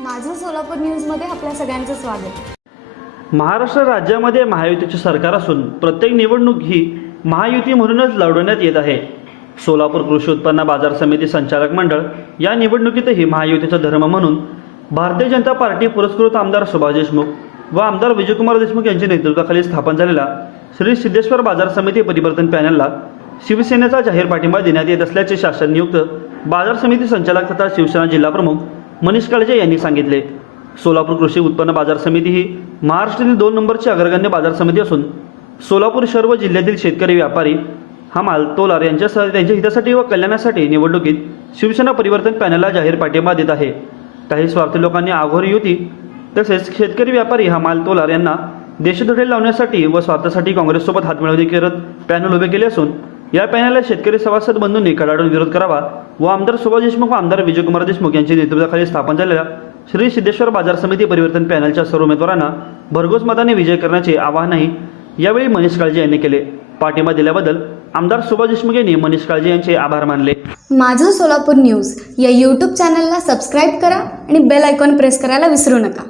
माझं सोलापूर न्यूजमध्ये आपल्या सगळ्यांचं स्वागत. महाराष्ट्र राज्यामध्ये महायुतीचे सरकार असून प्रत्येक निवडणूक ही महायुती म्हणूनच लढवण्यात येत आहे. सोलापूर कृषी उत्पन्न बाजार समिती संचालक मंडळ या निवडणुकीतही महायुतीचा धर्म म्हणून भारतीय जनता पार्टी पुरस्कृत आमदार सुभाष देशमुख व आमदार विजयकुमार देशमुख यांच्या नेतृत्वाखाली स्थापन झालेला श्री सिद्धेश्वर बाजार समिती परिवर्तन पॅनलला शिवसेनेचा जाहीर पाठिंबा देण्यात येत असल्याचे शासन नियुक्त बाजार समिती संचालक तथा शिवसेना जिल्हाप्रमुख मनीष काळजे यांनी सांगितले सोलापूर कृषी उत्पन्न बाजार समिती ही महाराष्ट्रातील दोन नंबरची अग्रगण्य बाजार समिती असून सोलापूर शहर व जिल्ह्यातील शेतकरी व्यापारी हमाल तोलार यांच्यासह त्यांच्या हितासाठी व कल्याणासाठी निवडणुकीत शिवसेना परिवर्तन पॅनलला जाहीर पाठिंबा देत आहे. काही स्वार्थी लोकांनी आघोरी युती तसेच शेतकरी व्यापारी हमाल तोलार यांना देशधडे लावण्यासाठी व स्वार्थासाठी काँग्रेससोबत हातमिळवणी करत पॅनल उभे केले असून या पॅनलला शेतकरी सभासद बंधूंनी कडाडून विरोध करावा व आमदार सुभाष देशमुख व आमदार विजयकुमार देशमुख यांच्या नेतृत्वाखाली स्थापन झालेल्या श्री सिद्धेश्वर बाजार समिती परिवर्तन पॅनलच्या सर्व उमेदवारांना भरघोस मताने विजय करण्याचे आवाहनही यावेळी मनीष काळजे यांनी केले. पाठिंबा दिल्याबद्दल आमदार सुभाष देशमुख यांनी मनीष काळजे यांचे आभार मानले. माझं सोलापूर न्यूज या यूट्यूब चॅनलला सबस्क्राईब करा आणि बेल आयकॉन प्रेस करायला विसरू नका.